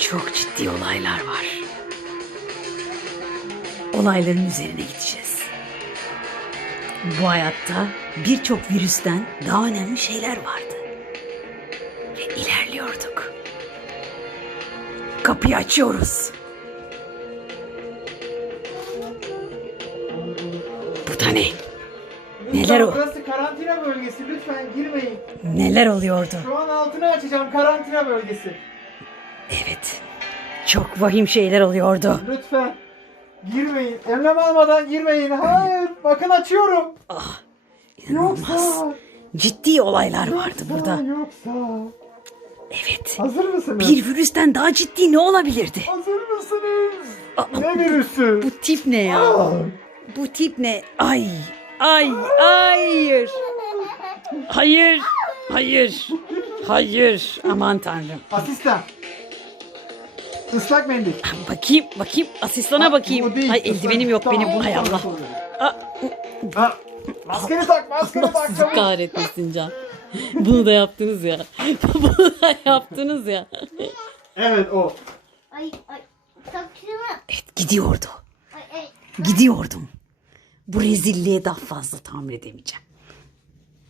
çok ciddi olaylar var. Olayların üzerine gideceğiz. Bu hayatta birçok virüsten daha önemli şeyler vardı. Ve ilerliyorduk. Kapıyı açıyoruz. Bu da ne? Neler o? Burası karantina bölgesi. Lütfen girmeyin. Neler oluyordu? Şu an altını açacağım. Karantina bölgesi. Evet. Çok vahim şeyler oluyordu. Lütfen. Girmeyin. Önlem almadan girmeyin. Hayır. Bakın açıyorum. İnanılmaz. Yoksa. Ciddi olaylar vardı burada. Yoksa. Evet. Hazır mısınız? Bir virüsten daha ciddi ne olabilirdi? Hazır mısınız? Aa, ne virüsü? Bu tip ne ya? Aa, Bu tip ne? Ay, ay, hayır. Hayır, hayır, hayır. Aman tanrım. Asistan. Islak mendil. Bakayım, bakayım. Asistana Bu bakayım. değil, Ay ıslak- eldivenim yok Tamam, benim. Hay tamam, Allah. tamam. Aa, Ha, Maskeni tak, maskeni tak. sizi çabuk. kahretmesin Can. Bunu da yaptınız ya. Bunu da yaptınız ya. Evet o. Ay ay. Evet gidiyordu. Ay ay. Gidiyordum. Bu rezilliğe daha fazla tahammül edemeyeceğim.